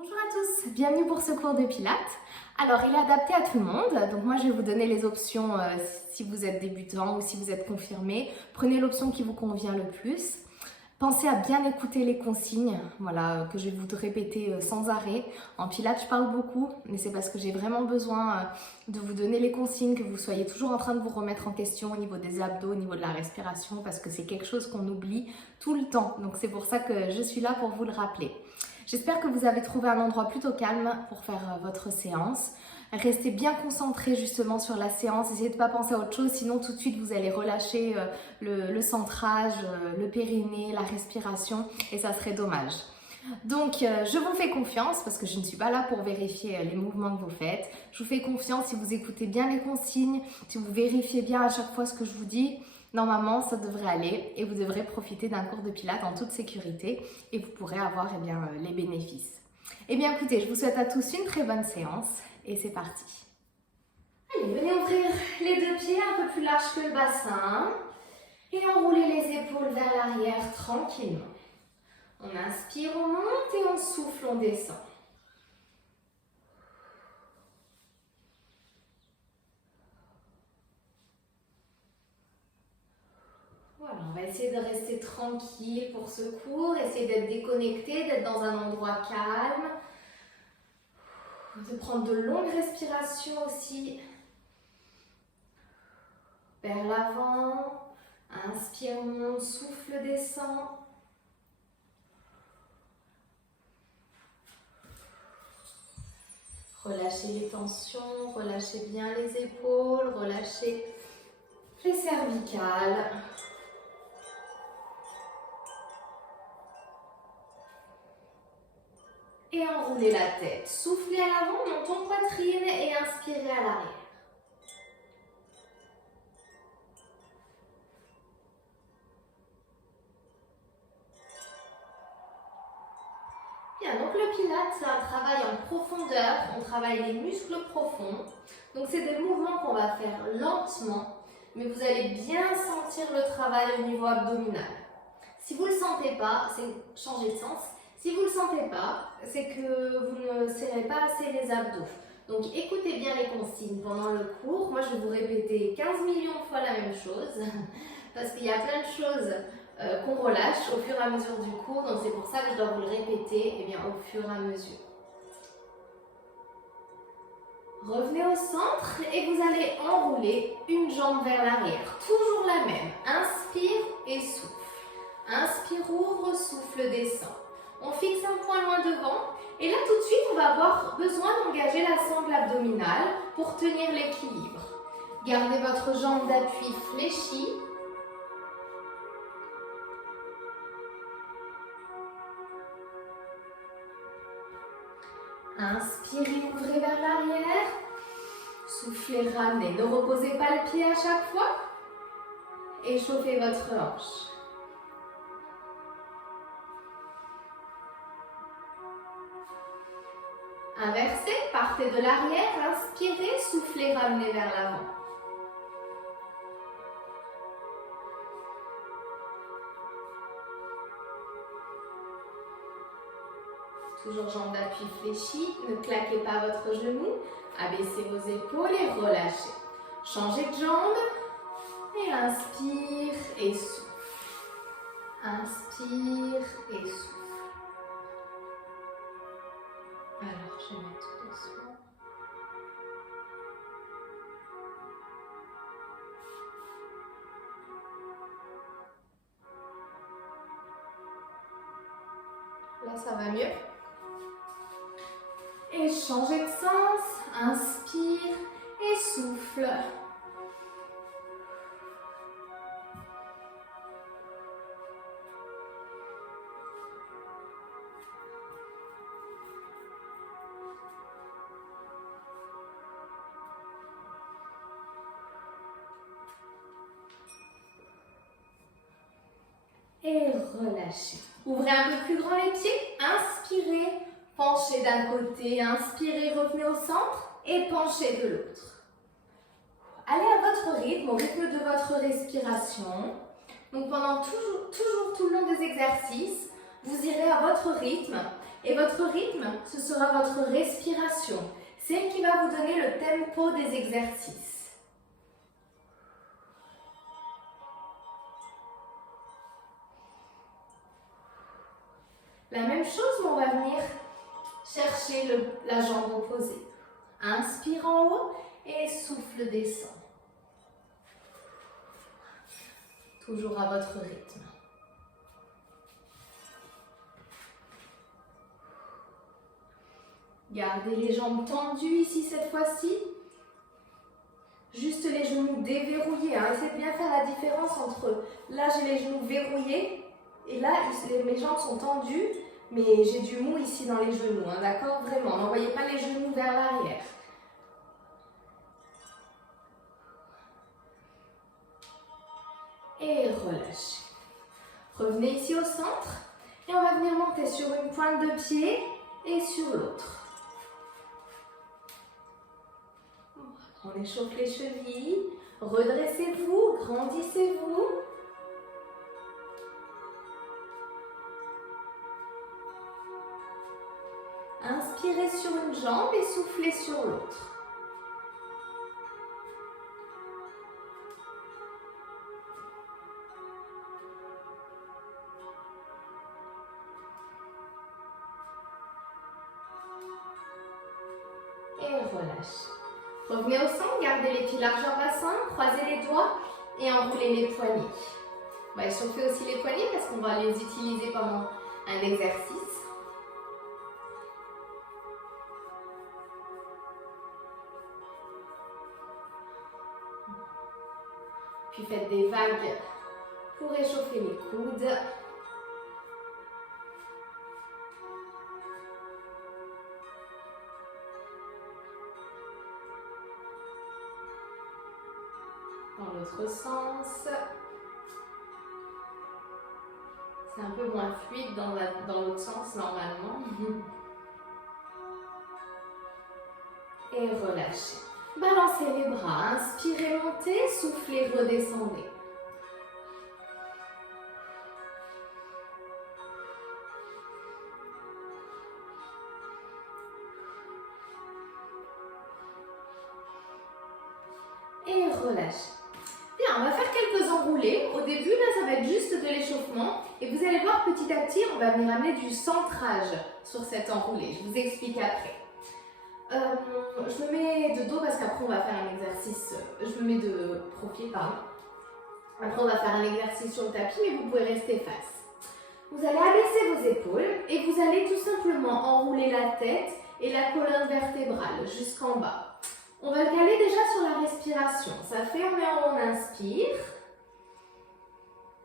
Bonjour à tous, bienvenue pour ce cours de Pilates. Alors, il est adapté à tout le monde, donc moi je vais vous donner les options si vous êtes débutant ou si vous êtes confirmé. Prenez l'option qui vous convient le plus. Pensez à bien écouter les consignes, voilà, que je vais vous répéter sans arrêt. En Pilates, je parle beaucoup, mais c'est parce que j'ai vraiment besoin de vous donner les consignes, que vous soyez toujours en train de vous remettre en question au niveau des abdos, au niveau de la respiration, parce que c'est quelque chose qu'on oublie tout le temps. Donc c'est pour ça que je suis là pour vous le rappeler. J'espère que vous avez trouvé un endroit plutôt calme pour faire votre séance. Restez bien concentré justement sur la séance, essayez de ne pas penser à autre chose, sinon tout de suite vous allez relâcher le centrage, le périnée, la respiration et ça serait dommage. Donc je vous fais confiance parce que je ne suis pas là pour vérifier les mouvements que vous faites. Je vous fais confiance si vous écoutez bien les consignes, si vous vérifiez bien à chaque fois ce que je vous dis. Normalement, ça devrait aller et vous devrez profiter d'un cours de Pilates en toute sécurité et vous pourrez avoir les bénéfices. Eh bien écoutez, je vous souhaite à tous une très bonne séance et c'est parti. Allez, venez ouvrir les deux pieds un peu plus larges que le bassin et enrouler les épaules vers l'arrière tranquillement. On inspire, on monte et on souffle, on descend. Voilà, on va essayer de rester tranquille pour ce cours, essayer d'être déconnecté, d'être dans un endroit calme, de prendre de longues respirations aussi vers l'avant. Inspire, monte, souffle, descend. Relâchez les tensions, relâchez bien les épaules, relâchez les cervicales. Et enroulez la tête. Soufflez à l'avant, montons poitrine et inspirez à l'arrière. Bien, donc le Pilates, c'est un travail en profondeur. On travaille les muscles profonds. Donc c'est des mouvements qu'on va faire lentement, mais vous allez bien sentir le travail au niveau abdominal. Si vous ne le sentez pas, c'est changer de sens. Si vous ne le sentez pas, c'est que vous ne serrez pas assez les abdos. Donc écoutez bien les consignes pendant le cours. Moi je vais vous répéter 15 millions de fois la même chose parce qu'il y a plein de choses qu'on relâche au fur et à mesure du cours. Donc c'est pour ça que je dois vous le répéter au fur et à mesure. Revenez au centre et vous allez enrouler une jambe vers l'arrière. Toujours la même. Inspire et souffle. Inspire, ouvre, souffle, descend. On fixe un point loin devant et là tout de suite on va avoir besoin d'engager la sangle abdominale pour tenir l'équilibre. Gardez votre jambe d'appui fléchie. Inspirez, ouvrez vers l'arrière. Soufflez, ramenez. Ne reposez pas le pied à chaque fois. Échauffez votre hanche. Inversez, partez de l'arrière, inspirez, soufflez, ramenez vers l'avant. Toujours jambe d'appui fléchie, ne claquez pas votre genou, abaissez vos épaules et relâchez. Changez de jambe et inspire et souffle. Inspire et souffle. Alors, je vais mettre tout doucement. Là, ça va mieux. Et changez de sens. Inspire et souffle. Et relâchez. Ouvrez un peu plus grand les pieds. Inspirez, penchez d'un côté. Inspirez, revenez au centre et penchez de l'autre. Allez à votre rythme, au rythme de votre respiration. Donc pendant toujours tout le long des exercices, vous irez à votre rythme. Et votre rythme, ce sera votre respiration. C'est elle qui va vous donner le tempo des exercices. La même chose, mais on va venir chercher la jambe opposée. Inspire en haut et souffle descend. Toujours à votre rythme. Gardez les jambes tendues ici cette fois-ci. Juste les genoux déverrouillés. Essayez de bien faire la différence entre là j'ai les genoux verrouillés et là mes jambes sont tendues mais j'ai du mou ici dans les genoux. D'accord? Vraiment, n'envoyez pas les genoux vers l'arrière. Et relâchez. Revenez ici au centre et on va venir monter sur une pointe de pied et sur l'autre. On échauffe les chevilles, redressez-vous, grandissez-vous. Inspirez sur une jambe et soufflez sur l'autre. Et relâchez. Revenez au centre, gardez les pieds largeur bassin, croisez les doigts et enroulez les poignets. On va échauffer aussi les poignets parce qu'on va les utiliser pendant un exercice. Puis faites des vagues pour échauffer les coudes. Dans l'autre sens. C'est un peu moins fluide dans l'autre sens normalement. Et relâchez. Balancez les bras, inspirez, montez, soufflez, redescendez. Et relâchez. Bien, on va faire quelques enroulés. Au début, là, ça va être juste de l'échauffement. Et vous allez voir, petit à petit, on va venir amener du centrage sur cet enroulé. Je vous explique après. Je me mets de dos parce qu'après, on va faire un exercice. Je me mets de profil, pardon. Après, on va faire un exercice sur le tapis, mais vous pouvez rester face. Vous allez abaisser vos épaules et vous allez tout simplement enrouler la tête et la colonne vertébrale jusqu'en bas. On va le caler déjà sur la respiration. Ça fait, on inspire.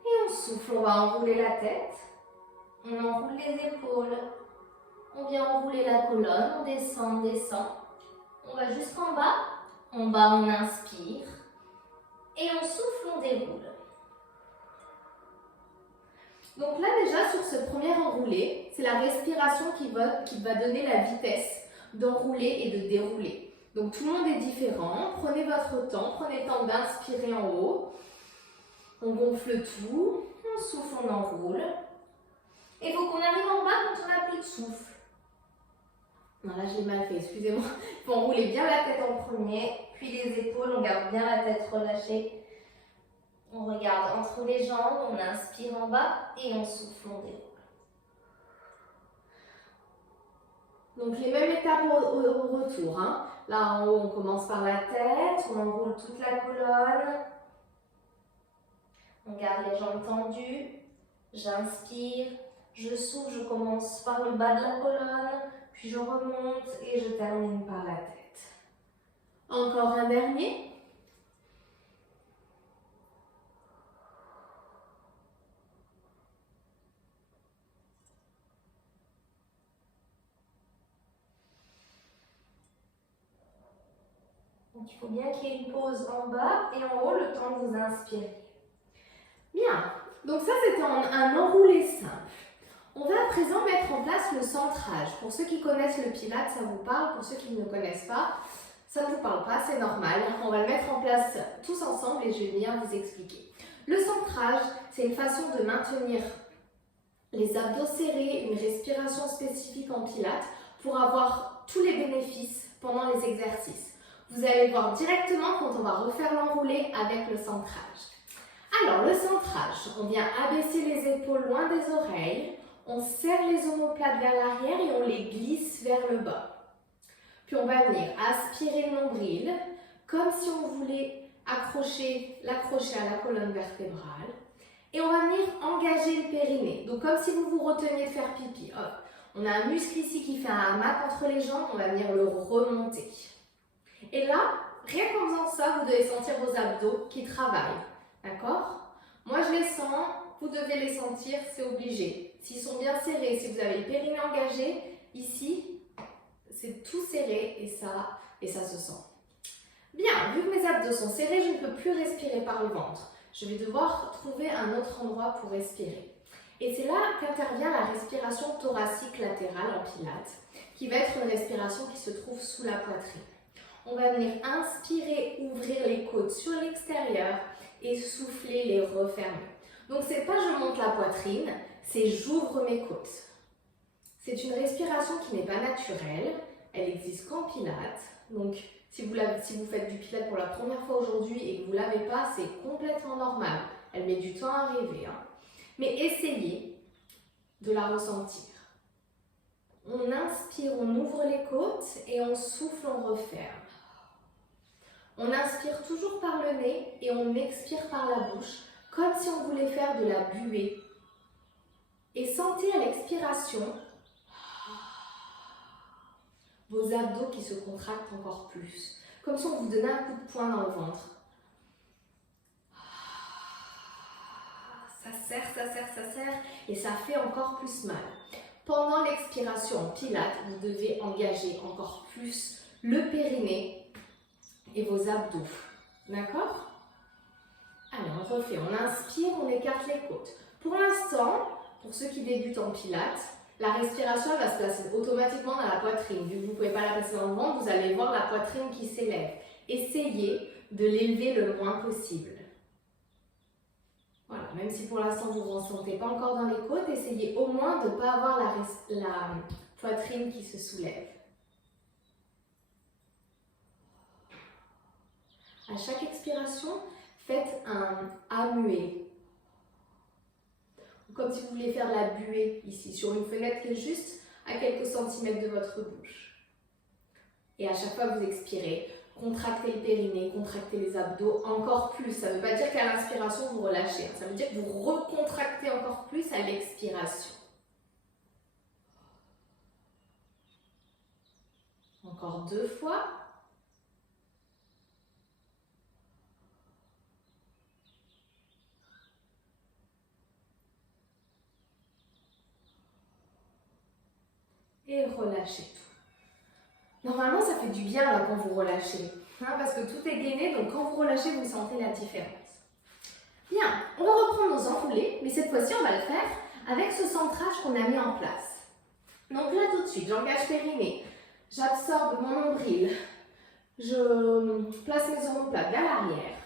Et on souffle. On va enrouler la tête. On enroule les épaules. On vient enrouler la colonne. On descend, on descend. On va jusqu'en bas. En bas, on inspire. Et on souffle, on déroule. Donc là, déjà, sur ce premier enroulé, c'est la respiration qui va donner la vitesse d'enrouler et de dérouler. Donc tout le monde est différent, prenez votre temps, prenez le temps d'inspirer en haut, on gonfle tout, on souffle, on enroule. Et il faut qu'on arrive en bas quand on n'a plus de souffle. Non là j'ai mal fait, excusez-moi. Il faut enrouler bien la tête en premier, puis les épaules, on garde bien la tête relâchée. On regarde entre les jambes, on inspire en bas et on souffle, on déroule. Donc les mêmes étapes au retour. Là en haut, on commence par la tête, on enroule toute la colonne. On garde les jambes tendues. J'inspire, je souffle, je commence par le bas de la colonne, puis je remonte et je termine par la tête. Encore un dernier. Donc, il faut bien qu'il y ait une pause en bas et en haut, le temps de vous inspirer. Bien, donc ça c'était un enroulé simple. On va à présent mettre en place le centrage. Pour ceux qui connaissent le Pilates, ça vous parle. Pour ceux qui ne connaissent pas, ça ne vous parle pas, c'est normal. On va le mettre en place tous ensemble et je vais venir vous expliquer. Le centrage, c'est une façon de maintenir les abdos serrés, une respiration spécifique en pilates pour avoir tous les bénéfices pendant les exercices. Vous allez voir directement quand on va refaire l'enroulé avec le centrage. Alors, le centrage, on vient abaisser les épaules loin des oreilles, on serre les omoplates vers l'arrière et on les glisse vers le bas. Puis on va venir aspirer le nombril, comme si on voulait l'accrocher à la colonne vertébrale. Et on va venir engager le périnée, donc comme si vous vous reteniez de faire pipi. Hop. On a un muscle ici qui fait un hamac entre les jambes, on va venir le remonter. Et là, rien qu'en faisant ça, vous devez sentir vos abdos qui travaillent. D'accord? Moi, je les sens, vous devez les sentir, c'est obligé. S'ils sont bien serrés, si vous avez le périnée engagé, ici, c'est tout serré et ça se sent. Bien, vu que mes abdos sont serrés, je ne peux plus respirer par le ventre. Je vais devoir trouver un autre endroit pour respirer. Et c'est là qu'intervient la respiration thoracique latérale en pilates, qui va être une respiration qui se trouve sous la poitrine. On va venir inspirer, ouvrir les côtes sur l'extérieur et souffler, les refermer. Donc c'est pas je monte la poitrine, c'est j'ouvre mes côtes. C'est une respiration qui n'est pas naturelle, elle existe qu'en pilates. Donc si vous faites du pilates pour la première fois aujourd'hui et que vous ne l'avez pas, c'est complètement normal. Elle met du temps à arriver. Mais essayez de la ressentir. On inspire, on ouvre les côtes et on souffle, on referme. On inspire toujours par le nez et on expire par la bouche, comme si on voulait faire de la buée. Et sentez à l'expiration vos abdos qui se contractent encore plus, comme si on vous donnait un coup de poing dans le ventre. Ça serre, et ça fait encore plus mal. Pendant l'expiration en pilates, vous devez engager encore plus le périnée et vos abdos. D'accord? Allez, on refait. On inspire, on écarte les côtes. Pour l'instant, pour ceux qui débutent en pilates, la respiration va se placer automatiquement dans la poitrine. Vu que vous ne pouvez pas la placer dans le ventre, vous allez voir la poitrine qui s'élève. Essayez de l'élever le moins possible. Voilà, même si pour l'instant vous ne vous ressentez pas encore dans les côtes, essayez au moins de ne pas avoir la poitrine qui se soulève. À chaque expiration, faites un A muet. Comme si vous vouliez faire la buée ici, sur une fenêtre qui est juste à quelques centimètres de votre bouche. Et à chaque fois que vous expirez, contractez le périnée, contractez les abdos encore plus. Ça ne veut pas dire qu'à l'inspiration, vous relâchez. Ça veut dire que vous recontractez encore plus à l'expiration. Encore 2 fois. Et relâchez tout. Normalement, ça fait du bien là, quand vous relâchez, parce que tout est gainé, donc quand vous relâchez, vous sentez la différence. Bien, on va reprendre nos enroulés, mais cette fois-ci, on va le faire avec ce centrage qu'on a mis en place. Donc là, tout de suite, j'engage périnée, j'absorbe mon nombril, je place mes omoplates vers l'arrière,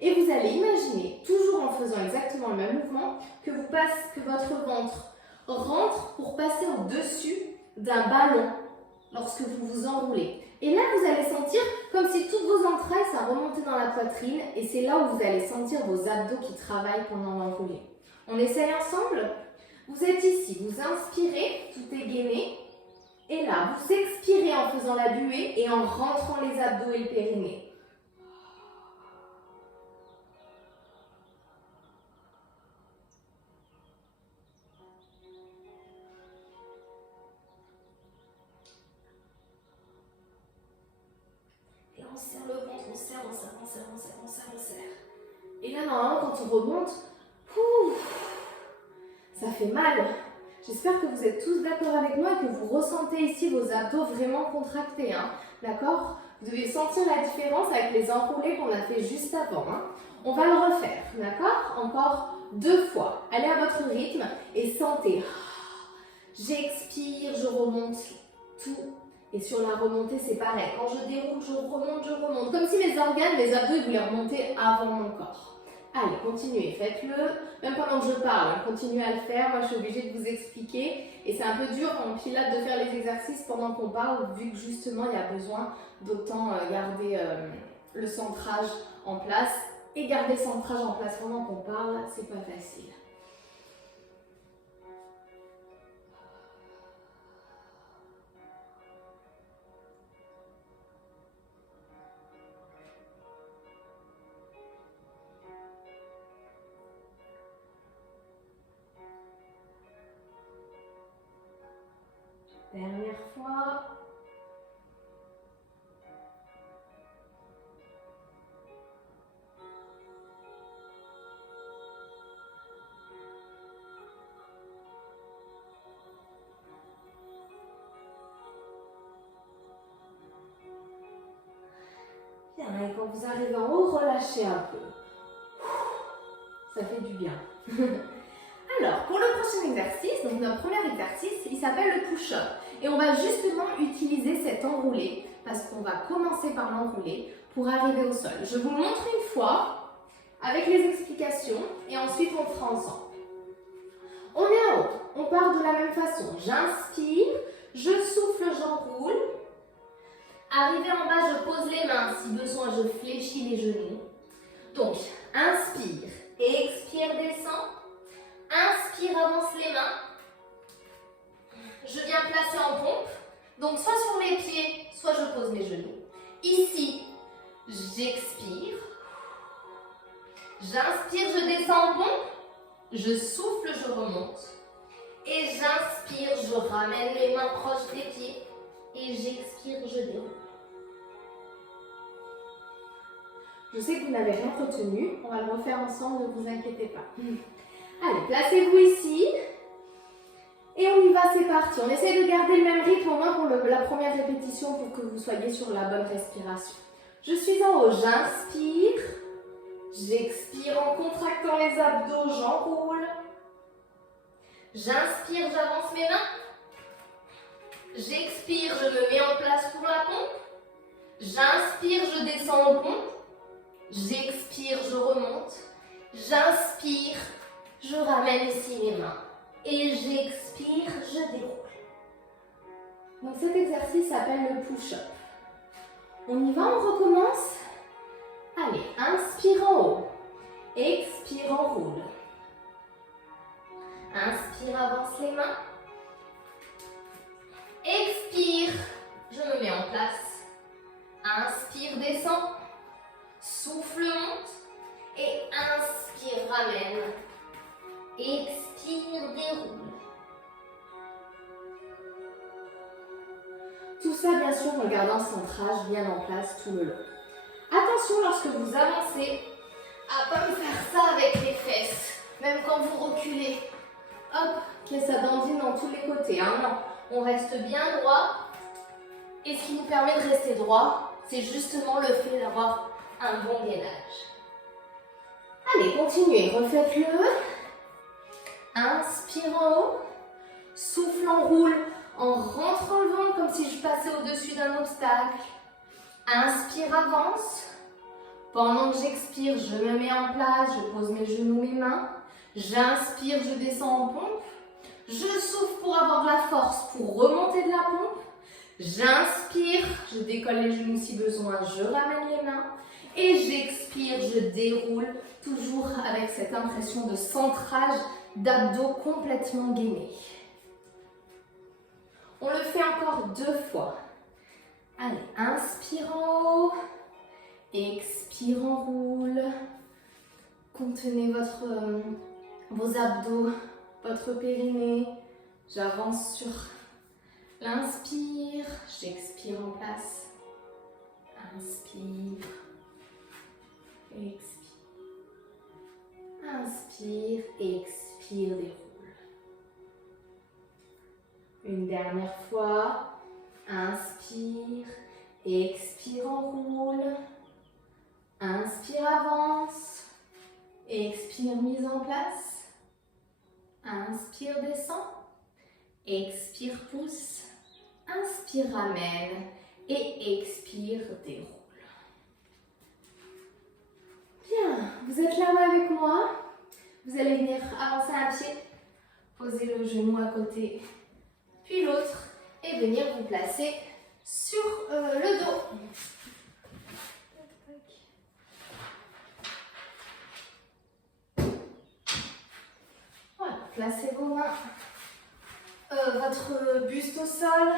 et vous allez imaginer, toujours en faisant exactement le même mouvement, que votre ventre rentre pour passer au-dessus d'un ballon lorsque vous vous enroulez. Et là, vous allez sentir comme si toutes vos entrailles, ça remontait dans la poitrine et c'est là où vous allez sentir vos abdos qui travaillent pendant l'enroulé. On essaye ensemble? Vous êtes ici, vous inspirez, tout est gainé. Et là, vous expirez en faisant la buée et en rentrant les abdos et le périnée. On serre le ventre, on serre. Et là, normalement, quand on remonte, ça fait mal. J'espère que vous êtes tous d'accord avec moi et que vous ressentez ici vos abdos vraiment contractés. D'accord? Vous devez sentir la différence avec les enroulés qu'on a fait juste avant. On va le refaire, d'accord? Encore 2 fois. Allez à votre rythme et sentez. J'expire, je remonte tout. Et sur la remontée, c'est pareil. Quand je déroule, je remonte. Comme si mes organes, mes abdos, ils voulaient remonter avant mon corps. Allez, continuez, faites-le. Même pendant que je parle, continuez à le faire. Moi, je suis obligée de vous expliquer. Et c'est un peu dur en pilates de faire les exercices pendant qu'on parle, vu que justement, il y a besoin d'autant garder le centrage en place. Et garder le centrage en place pendant qu'on parle, c'est pas facile. Dernière fois. Bien, et quand vous arrivez en haut, relâchez un peu. Ça fait du bien. Alors, pour le prochain exercice, donc notre premier exercice, il s'appelle le push-up. Et on va justement utiliser cet enroulé, parce qu'on va commencer par l'enroulé pour arriver au sol. Je vous le montre une fois, avec les explications, et ensuite on fera ensemble. On est en haut, on part de la même façon. J'inspire, je souffle, j'enroule. Arrivé en bas, je pose les mains. Si besoin, je fléchis les genoux. Donc, inspire, expire, descend. Inspire, avance les mains. Je viens placer en pompe. Donc, soit sur mes pieds, soit je pose mes genoux. Ici, j'expire. J'inspire, je descends en pompe. Je souffle, je remonte. Et j'inspire, je ramène les mains proches des pieds. Et j'expire, je déroule. Je sais que vous n'avez rien retenu. On va le refaire ensemble, ne vous inquiétez pas. Allez, placez-vous ici. Et on y va, c'est parti. On essaie de garder le même rythme au moins pour la première répétition pour que vous soyez sur la bonne respiration. Je suis en haut, j'inspire. J'expire en contractant les abdos, j'enroule. J'inspire, j'avance mes mains. J'expire, je me mets en place pour la pompe. J'inspire, je descends en pompe. J'expire, je remonte. J'inspire, je ramène ici mes mains. Et j'expire, je déroule. Donc cet exercice s'appelle le push-up. On y va, on recommence. Allez, inspire en haut. Expire, enroule. Inspire, avance les mains. Expire, je me mets en place. Inspire, descend. Souffle, monte. Et inspire, ramène. Expire, déroule. Tout ça, bien sûr, en gardant le centrage bien en place tout le long. Attention lorsque vous avancez à ne pas me faire ça avec les fesses. Même quand vous reculez. Hop, que ça dandine dans tous les côtés. Hein. Non, on reste bien droit. Et ce qui nous permet de rester droit, c'est justement le fait d'avoir un bon gainage. Allez, continuez, refaites-le. Inspire en haut. Souffle, enroule en rentrant le ventre comme si je passais au-dessus d'un obstacle. Inspire, avance. Pendant que j'expire, je me mets en place, je pose mes genoux, mes mains. J'inspire, je descends en pompe. Je souffle pour avoir de la force, pour remonter de la pompe. J'inspire, je décolle les genoux si besoin, je ramène les mains. Et j'expire, je déroule, toujours avec cette impression de centrage d'abdos complètement gainés. On le fait encore 2 fois. Allez, inspire en haut. Expire, enroule. Contenez vos abdos, votre périnée. J'avance sur l'inspire. J'expire en place. Inspire. Expire. Inspire, expire, déroule. Une dernière fois. Inspire, expire, enroule. Inspire, avance. Expire, mise en place. Inspire, descend. Expire, pousse. Inspire, ramène. Et expire, déroule. Bien. vous êtes là avec moi. Vous allez venir avancer un pied, poser le genou à côté, puis l'autre, et venir vous placer sur le dos. Voilà, placez vos mains, votre buste au sol,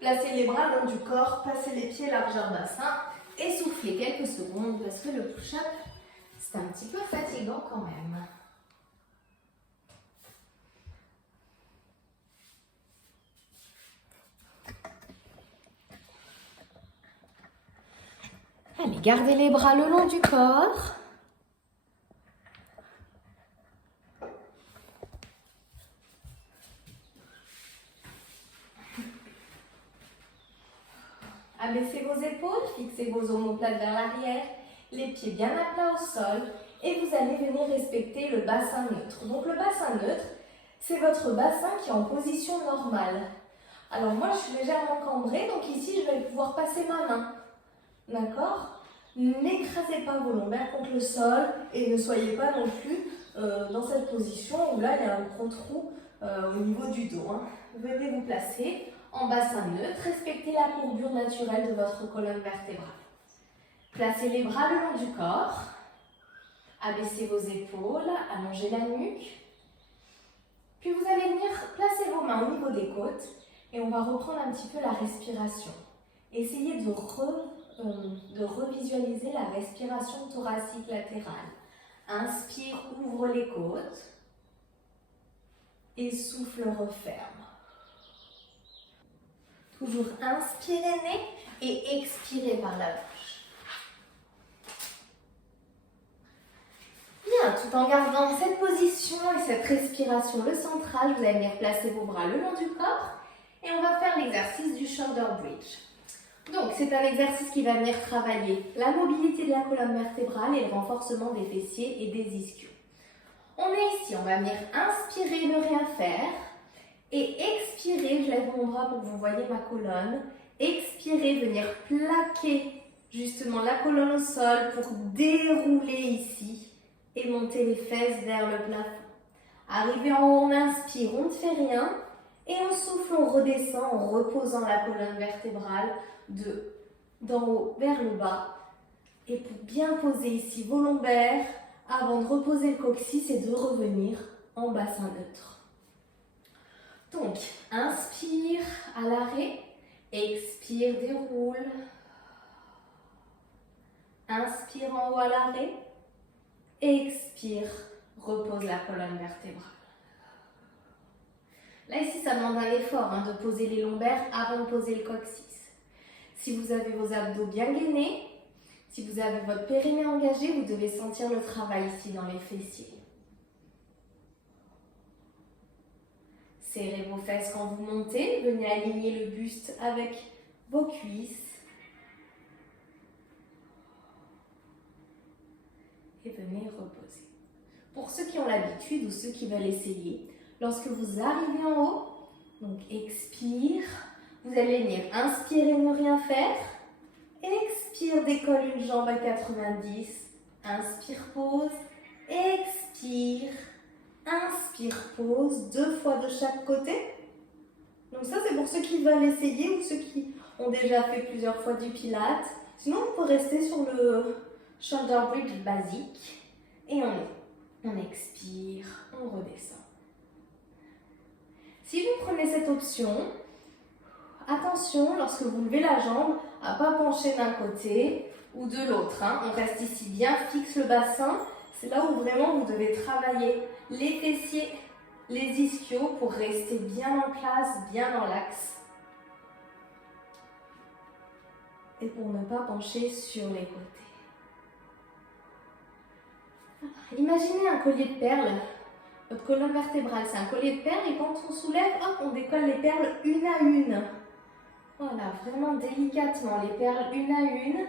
placez les bras le long du corps, passez les pieds largeur bassin et soufflez quelques secondes parce que le push-up, c'est un petit peu fatigant quand même. Allez, gardez les bras le long du corps. Abaissez vos épaules, fixez vos omoplates vers l'arrière, les pieds bien à plat au sol et vous allez venir respecter le bassin neutre. Donc le bassin neutre, c'est votre bassin qui est en position normale. Alors moi je suis légèrement cambrée, donc ici je vais pouvoir passer ma main. D'accord? N'écrasez pas vos lombaires contre le sol et ne soyez pas non plus dans cette position où là il y a un gros trou au niveau du dos. Hein. Venez vous placer en bassin neutre, respectez la courbure naturelle de votre colonne vertébrale. Placez les bras le long du corps, abaissez vos épaules, allongez la nuque. Puis vous allez venir placer vos mains au niveau des côtes et on va reprendre un petit peu la respiration. Essayez de revisualiser la respiration thoracique latérale. Inspire, ouvre les côtes et souffle, referme. Toujours inspirez nez et expirez par la bouche. Bien, tout en gardant cette position et cette respiration, le central, vous allez venir placer vos bras le long du corps et on va faire l'exercice du shoulder bridge. Donc, c'est un exercice qui va venir travailler la mobilité de la colonne vertébrale et le renforcement des fessiers et des ischios. On est ici, on va venir inspirer, ne rien faire. Et expirez, je lève mon bras pour que vous voyez ma colonne. Expirez, venir plaquer justement la colonne au sol pour dérouler ici et monter les fesses vers le plafond. Arrivé en haut, on inspire, on ne fait rien. Et on souffle, on redescend en reposant la colonne vertébrale d'en haut vers le bas. Et pour bien poser ici vos lombaires, avant de reposer le coccyx et de revenir en bassin neutre. Donc, inspire à l'arrêt, expire, déroule. Inspire en haut à l'arrêt, expire, repose la colonne vertébrale. Là, ici, ça demande un effort de poser les lombaires avant de poser le coccyx. Si vous avez vos abdos bien gainés, si vous avez votre périnée engagé, vous devez sentir le travail ici dans les fessiers. Serrez vos fesses quand vous montez, venez aligner le buste avec vos cuisses. Et venez reposer. Pour ceux qui ont l'habitude ou ceux qui veulent essayer, lorsque vous arrivez en haut, donc expire, vous allez venir inspirer, ne rien faire. Expire, décolle une jambe à 90. Inspire, pause. Expire. Inspire, pause, 2 fois de chaque côté. Donc ça, c'est pour ceux qui veulent essayer ou ceux qui ont déjà fait plusieurs fois du pilates. Sinon, on peut rester sur le shoulder bridge basique. Et on expire, on redescend. Si vous prenez cette option, attention, lorsque vous levez la jambe, à ne pas pencher d'un côté ou de l'autre. On reste ici bien fixe le bassin. C'est là où vraiment vous devez travailler les fessiers, les ischios pour rester bien en place, bien dans l'axe. Et pour ne pas pencher sur les côtés. Imaginez un collier de perles. Votre colonne vertébrale, c'est un collier de perles et quand on soulève, hop, on décolle les perles une à une. Voilà, vraiment délicatement, les perles une à une.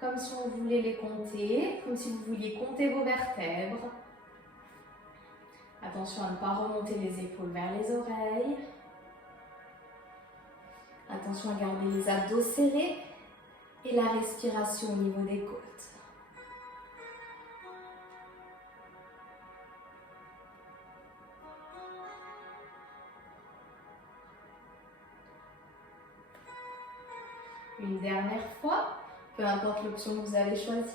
Comme si on voulait les compter, comme si vous vouliez compter vos vertèbres. Attention à ne pas remonter les épaules vers les oreilles. Attention à garder les abdos serrés et la respiration au niveau des côtes. Une dernière fois, peu importe l'option que vous avez choisie.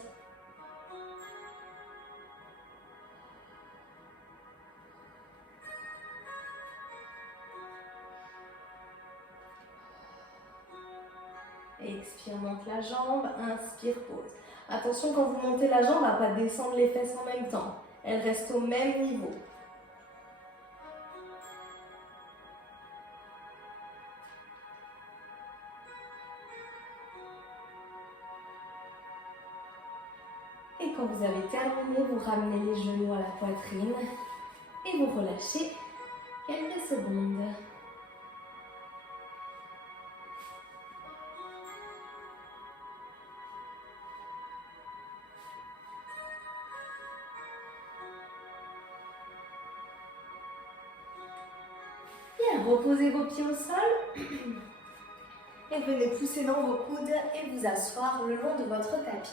Expire, monte la jambe, inspire, pose. Attention, quand vous montez la jambe, à ne pas descendre les fesses en même temps. Elles restent au même niveau. Et quand vous avez terminé, vous ramenez les genoux à la poitrine et vous relâchez quelques secondes. Bien, reposez vos pieds au sol et venez pousser dans vos coudes et vous asseoir le long de votre tapis.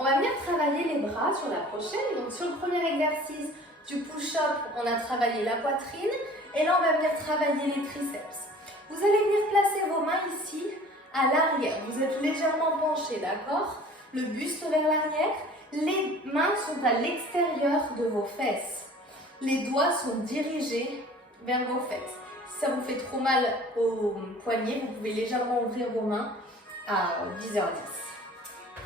On va venir travailler les bras sur la prochaine. Donc sur le premier exercice du push-up, on a travaillé la poitrine et là on va venir travailler les triceps. Vous allez venir placer vos mains ici à l'arrière. Vous êtes légèrement penché, d'accord? Le buste vers l'arrière. Les mains sont à l'extérieur de vos fesses. Les doigts sont dirigés vers vos fesses. Si ça vous fait trop mal au poignet, vous pouvez légèrement ouvrir vos mains à 10h10.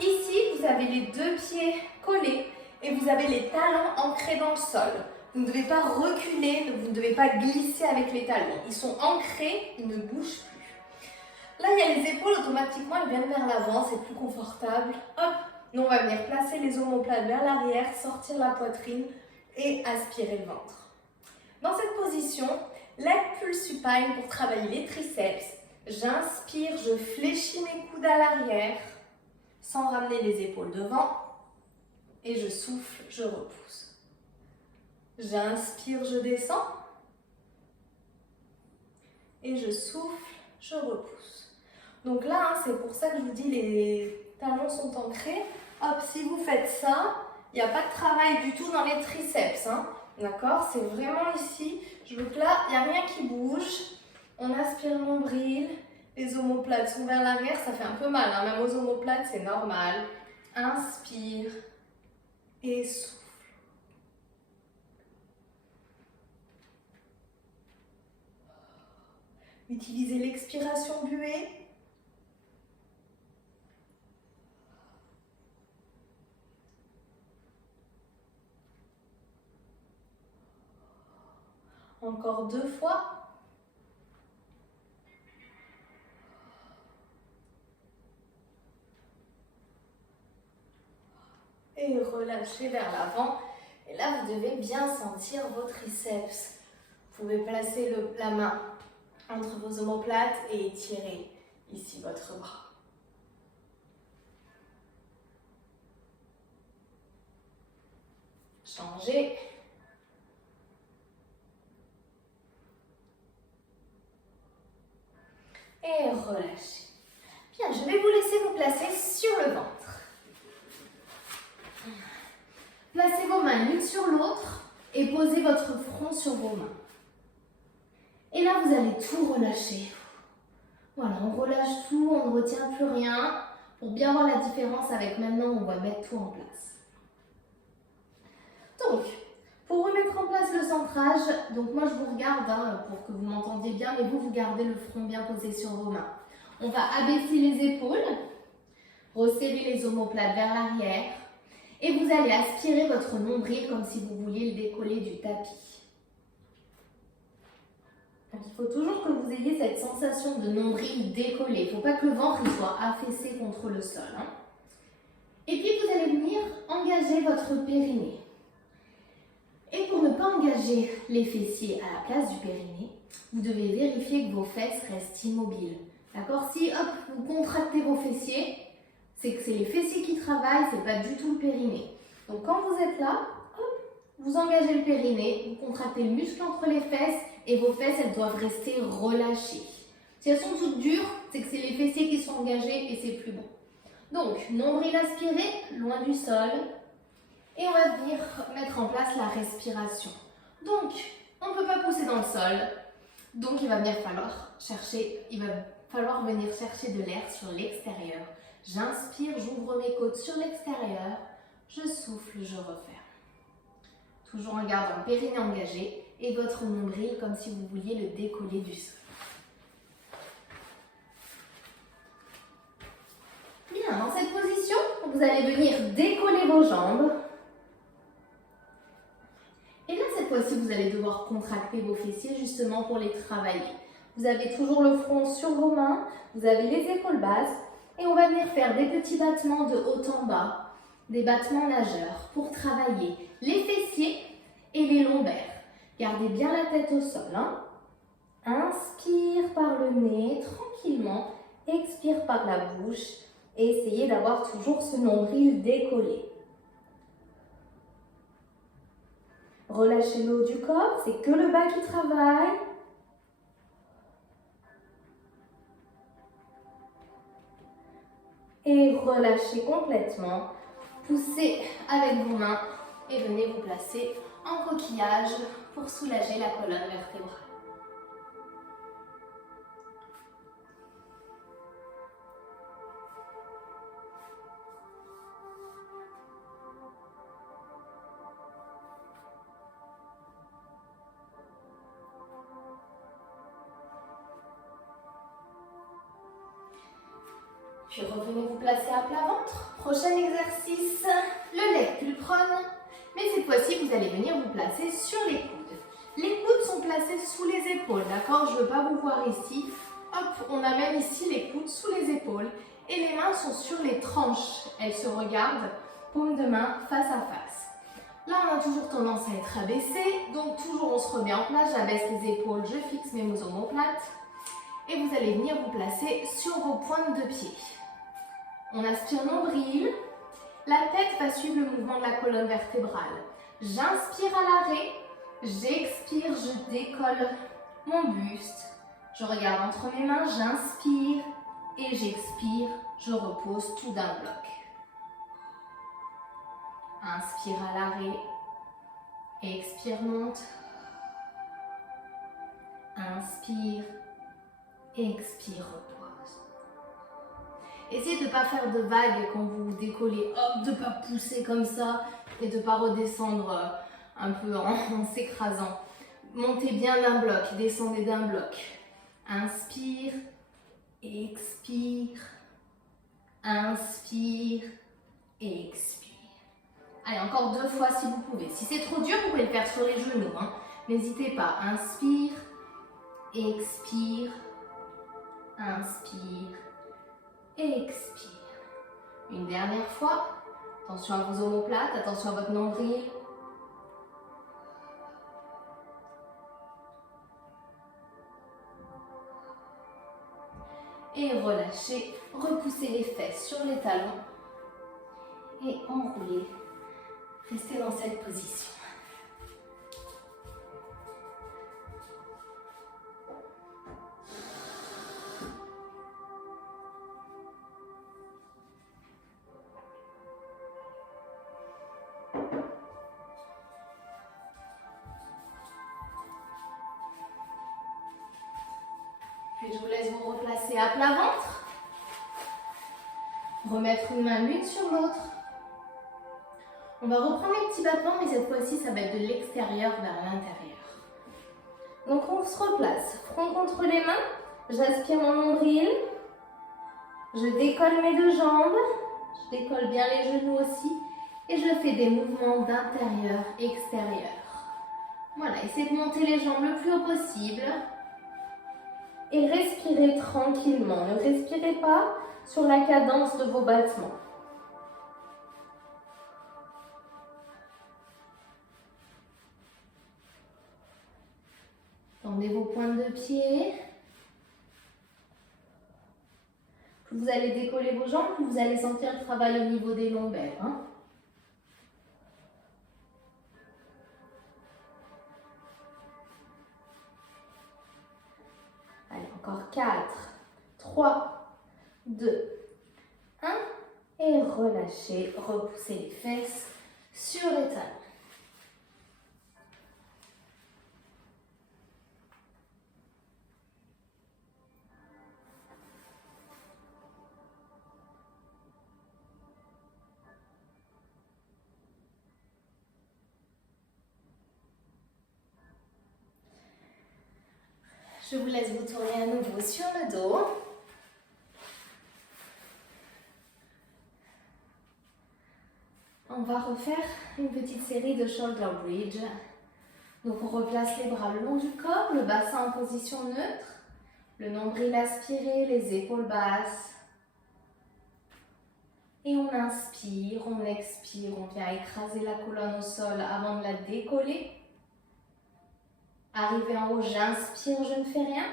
Ici, vous avez les deux pieds collés et vous avez les talons ancrés dans le sol. Vous ne devez pas reculer, vous ne devez pas glisser avec les talons. Ils sont ancrés, ils ne bougent plus. Là, il y a les épaules, automatiquement, elles viennent vers l'avant, c'est plus confortable. Hop, nous on va venir placer les omoplates vers l'arrière, sortir la poitrine et aspirer le ventre. Dans cette position, leg pull supine pour travailler les triceps. J'inspire, je fléchis mes coudes à l'arrière sans ramener les épaules devant et je souffle, je repousse. J'inspire, je descends et je souffle, je repousse. Donc là, c'est pour ça que je vous dis les talons sont ancrés. Hop, si vous faites ça, il n'y a pas de travail du tout dans les triceps. D'accord? C'est vraiment ici. Je veux que là, il n'y a rien qui bouge. On aspire le nombril. Les omoplates sont vers l'arrière. Ça fait un peu mal, même aux omoplates, c'est normal. Inspire et souffle. Utilisez l'expiration buée. Encore 2 fois. Et relâchez vers l'avant. Et là, vous devez bien sentir vos triceps. Vous pouvez placer la main entre vos omoplates et étirer ici votre bras. Changez. Et relâchez. Bien, je vais vous laisser vous placer sur le ventre. Placez vos mains l'une sur l'autre et posez votre front sur vos mains. Et là, vous allez tout relâcher. Voilà, on relâche tout, on ne retient plus rien. Pour bien voir la différence avec maintenant, on va mettre tout en place. Donc, pour remettre en place le centrage, donc moi je vous regarde pour que vous m'entendiez bien, mais vous gardez le front bien posé sur vos mains. On va abaisser les épaules, resserrer les omoplates vers l'arrière et vous allez aspirer votre nombril comme si vous vouliez le décoller du tapis. Donc, il faut toujours que vous ayez cette sensation de nombril décollé. Il ne faut pas que le ventre soit affaissé contre le sol. Et puis vous allez venir engager votre périnée. Et pour ne pas engager les fessiers à la place du périnée, vous devez vérifier que vos fesses restent immobiles. D'accord? Si hop, vous contractez vos fessiers, c'est que c'est les fessiers qui travaillent, c'est pas du tout le périnée. Donc quand vous êtes là, hop, vous engagez le périnée, vous contractez le muscle entre les fesses et vos fesses, elles doivent rester relâchées. Si elles sont toutes dures, c'est que c'est les fessiers qui sont engagés et c'est plus bon. Donc, nombril aspiré, loin du sol. Et on va venir mettre en place la respiration. Donc, on ne peut pas pousser dans le sol. Donc, il va bien falloir chercher, il va falloir venir chercher de l'air sur l'extérieur. J'inspire, j'ouvre mes côtes sur l'extérieur. Je souffle, je referme. Toujours en gardant le périnée engagé et votre nombril comme si vous vouliez le décoller du sol. Bien, dans cette position, vous allez venir décoller vos jambes. Et là, cette fois-ci, vous allez devoir contracter vos fessiers justement pour les travailler. Vous avez toujours le front sur vos mains, vous avez les épaules basses et on va venir faire des petits battements de haut en bas, des battements nageurs pour travailler les fessiers et les lombaires. Gardez bien la tête au sol. Inspire par le nez tranquillement, expire par la bouche et essayez d'avoir toujours ce nombril décollé. Relâchez le haut du corps, c'est que le bas qui travaille. Et relâchez complètement. Poussez avec vos mains et venez vous placer en coquillage pour soulager la colonne vertébrale. Puis revenez vous placer à plat ventre. Prochain exercice, le leg pull prone. Mais cette fois-ci, vous allez venir vous placer sur les coudes. Les coudes sont placés sous les épaules, d'accord? Je ne veux pas vous voir ici. Hop, on amène ici les coudes sous les épaules. Et les mains sont sur les tranches. Elles se regardent, paume de main, face à face. Là, on a toujours tendance à être abaissé. Donc, toujours, on se remet en place. J'abaisse les épaules, je fixe mes omoplates. Et vous allez venir vous placer sur vos pointes de pied. On aspire nombril, la tête va suivre le mouvement de la colonne vertébrale. J'inspire à l'arrêt, j'expire, je décolle mon buste. Je regarde entre mes mains, j'inspire et j'expire, je repose tout d'un bloc. Inspire à l'arrêt, expire, monte. Inspire, expire, repose. Essayez de ne pas faire de vagues quand vous décollez, hop, de ne pas pousser comme ça et de ne pas redescendre un peu en s'écrasant. Montez bien d'un bloc, descendez d'un bloc. Inspire, expire, inspire, expire. Allez, encore 2 fois si vous pouvez. Si c'est trop dur, vous pouvez le faire sur les genoux. N'hésitez pas. Inspire, expire, inspire, expire. Une dernière fois. Attention à vos omoplates, attention à votre nombril. Et relâchez, repoussez les fesses sur les talons et enroulez. Restez dans cette position. Puis je vous laisse vous replacer à plat ventre. Remettre une main l'une sur l'autre. On va reprendre les petits battements, mais cette fois-ci, ça va être de l'extérieur vers l'intérieur. Donc on se replace, front contre les mains. J'aspire mon nombril. Je décolle mes 2 jambes. Je décolle bien les genoux aussi. Et je fais des mouvements d'intérieur-extérieur. Voilà, essayez de monter les jambes le plus haut possible. Et respirez tranquillement. Ne respirez pas sur la cadence de vos battements. Tendez vos pointes de pied. Plus vous allez décoller vos jambes, plus vous allez sentir le travail au niveau des lombaires. Allez, encore 4, 3, 2, 1. Et relâchez, repoussez les fesses sur les talons. Je vous laisse vous tourner à nouveau sur le dos. On va refaire une petite série de shoulder bridge. Donc on replace les bras le long du corps, le bassin en position neutre, le nombril aspiré, les épaules basses. Et on inspire, on expire, on vient écraser la colonne au sol avant de la décoller. Arrivé en haut, j'inspire, je ne fais rien.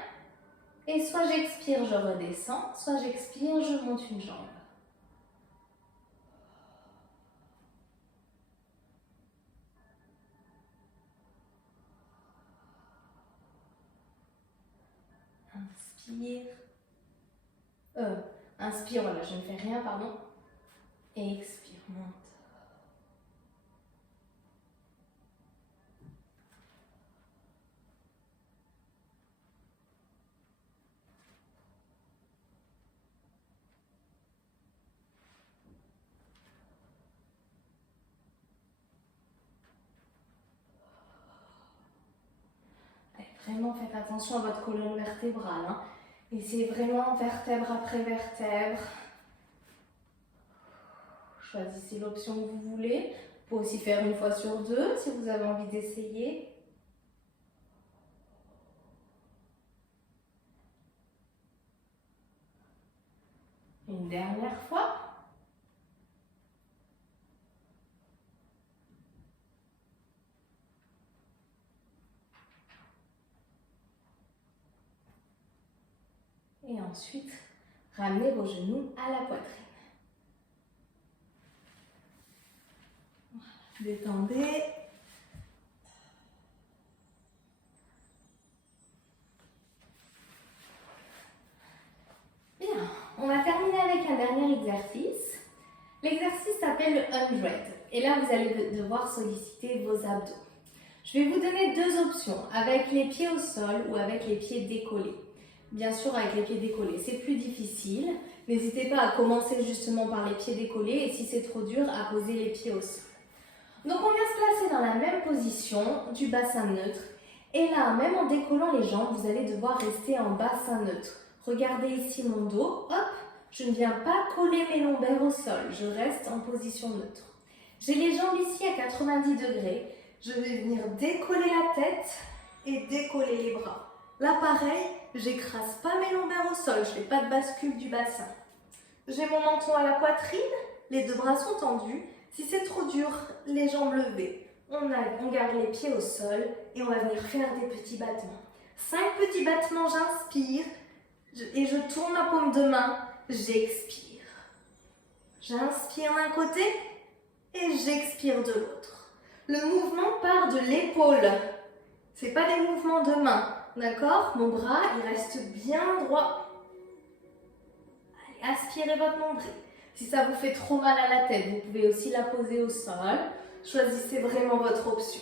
Et soit j'expire, je redescends, soit j'expire, je monte une jambe. Inspire. Inspire, voilà, je ne fais rien, pardon. Et expire, monte. Vraiment, faites attention à votre colonne vertébrale. Hein. Essayez vraiment vertèbre après vertèbre. Choisissez l'option que vous voulez. Vous pouvez aussi faire une fois sur deux si vous avez envie d'essayer. Une dernière fois. Et ensuite, ramenez vos genoux à la poitrine. Détendez. Bien, on va terminer avec un dernier exercice. L'exercice s'appelle le 100. Et là, vous allez devoir solliciter vos abdos. Je vais vous donner deux options, avec les pieds au sol ou avec les pieds décollés. Bien sûr, avec les pieds décollés, c'est plus difficile. N'hésitez pas à commencer justement par les pieds décollés et si c'est trop dur, à poser les pieds au sol. Donc on vient se placer dans la même position du bassin neutre. Et là, même en décollant les jambes, vous allez devoir rester en bassin neutre. Regardez ici mon dos, hop, je ne viens pas coller mes lombaires au sol, je reste en position neutre. J'ai les jambes ici à 90 degrés, je vais venir décoller la tête et décoller les bras. Là pareil, j'écrase pas mes lombaires au sol, je fais pas de bascule du bassin. J'ai mon menton à la poitrine, les deux bras sont tendus. Si c'est trop dur, les jambes levées. On garde les pieds au sol et on va venir faire des petits battements. 5 petits battements, j'inspire et je tourne ma paume de main, j'expire. J'inspire d'un côté et j'expire de l'autre. Le mouvement part de l'épaule. C'est pas des mouvements de main, d'accord? Mon bras, il reste bien droit. Allez, aspirez votre nombril. Si ça vous fait trop mal à la tête, vous pouvez aussi la poser au sol. Choisissez vraiment votre option.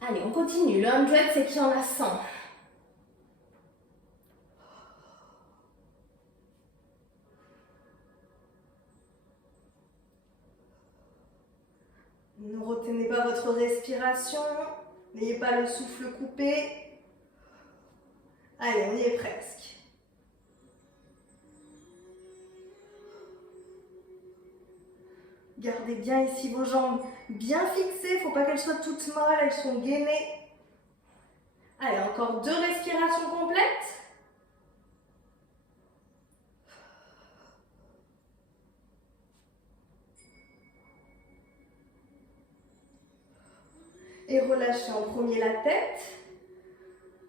Allez, on continue. Le 100, c'est qu'il y en a 100. Ne retenez pas votre respiration. N'ayez pas le souffle coupé. Allez, on y est presque. Gardez bien ici vos jambes bien fixées. Il ne faut pas qu'elles soient toutes molles, elles sont gainées. Allez, encore 2 respirations complètes. Et relâchez en premier la tête,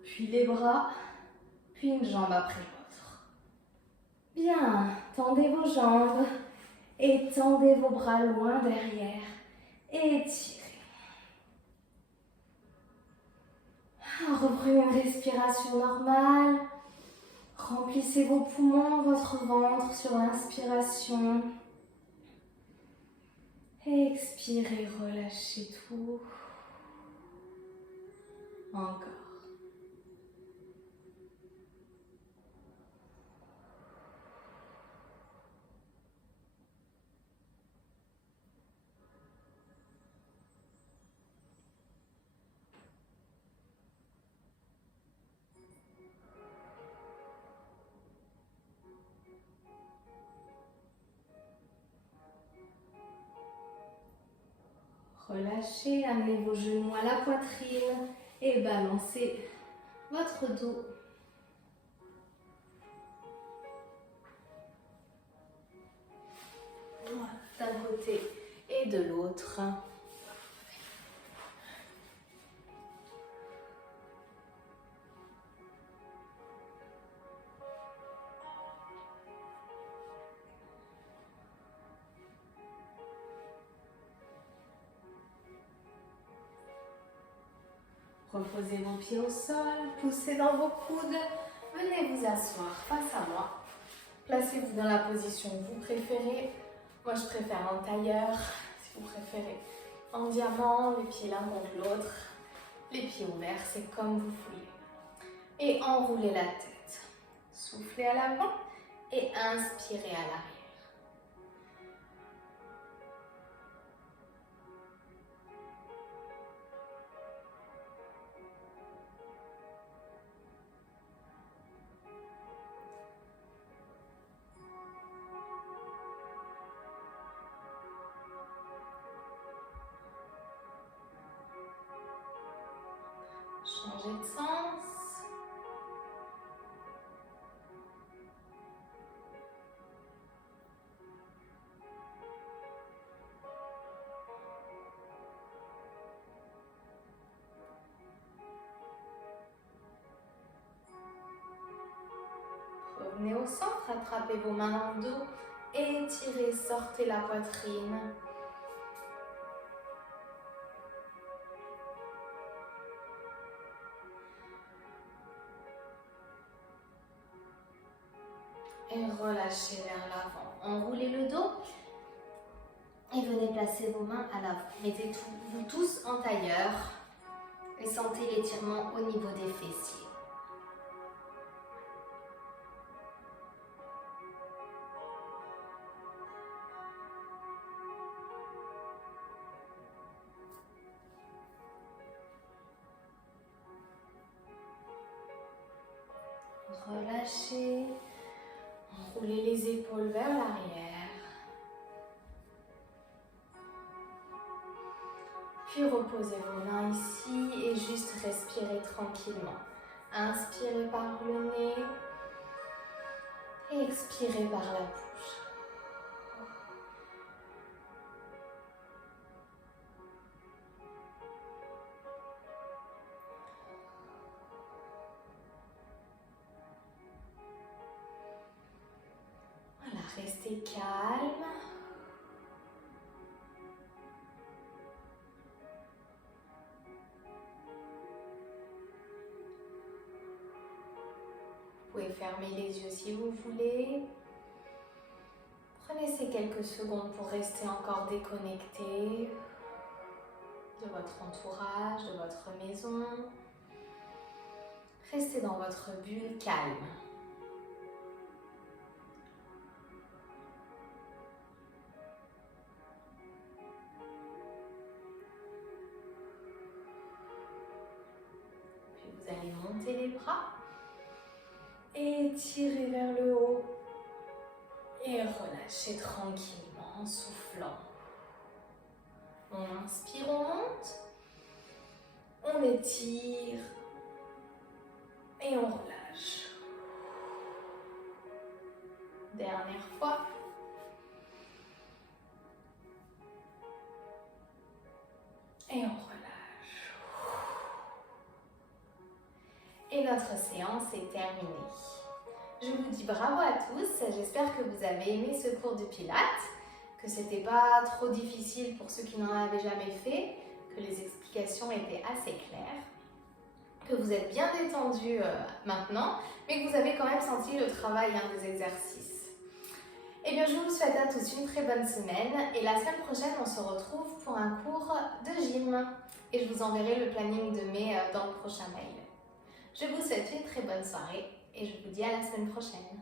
puis les bras, puis une jambe après l'autre. Bien, tendez vos jambes. Étendez vos bras loin derrière. Étirez. Reprenez une respiration normale. Remplissez vos poumons, votre ventre sur l'inspiration. Expirez, relâchez tout. Encore. Relâchez, amenez vos genoux à la poitrine et balancez votre dos. Voilà, d'un côté et de l'autre. Reposez vos pieds au sol, poussez dans vos coudes, venez vous asseoir face à moi. Placez-vous dans la position que vous préférez. Moi, je préfère en tailleur, si vous préférez. En diamant, les pieds l'un contre l'autre, les pieds ouverts, c'est comme vous voulez. Et enroulez la tête. Soufflez à l'avant et inspirez à l'arrière. Changez de sens. Revenez au centre, attrapez vos mains dans le dos, étirez, sortez la poitrine. Et relâchez vers l'avant. Enroulez le dos et venez placer vos mains à l'avant. Mettez-vous tous en tailleur et sentez l'étirement au niveau des fessiers. Relâchez. Enroulez les épaules vers l'arrière. Puis reposez vos mains ici et juste respirez tranquillement. Inspirez par le nez et expirez par la bouche. Voilà, restez calme. Vous pouvez fermer les yeux si vous voulez. Prenez ces quelques secondes pour rester encore déconnecté de votre entourage, de votre maison. Restez dans votre bulle calme. Puis vous allez monter les bras. Étirez vers le haut et relâchez tranquillement en soufflant. On inspire, on monte, on étire et on relâche. Dernière fois. Et on relâche. Et notre séance est terminée. Je vous dis bravo à tous, j'espère que vous avez aimé ce cours de Pilates, que c'était pas trop difficile pour ceux qui n'en avaient jamais fait, que les explications étaient assez claires, que vous êtes bien détendus maintenant, mais que vous avez quand même senti le travail des exercices. Eh bien, je vous souhaite à tous une très bonne semaine et la semaine prochaine, on se retrouve pour un cours de gym et je vous enverrai le planning de mai dans le prochain mail. Je vous souhaite une très bonne soirée et je vous dis à la semaine prochaine.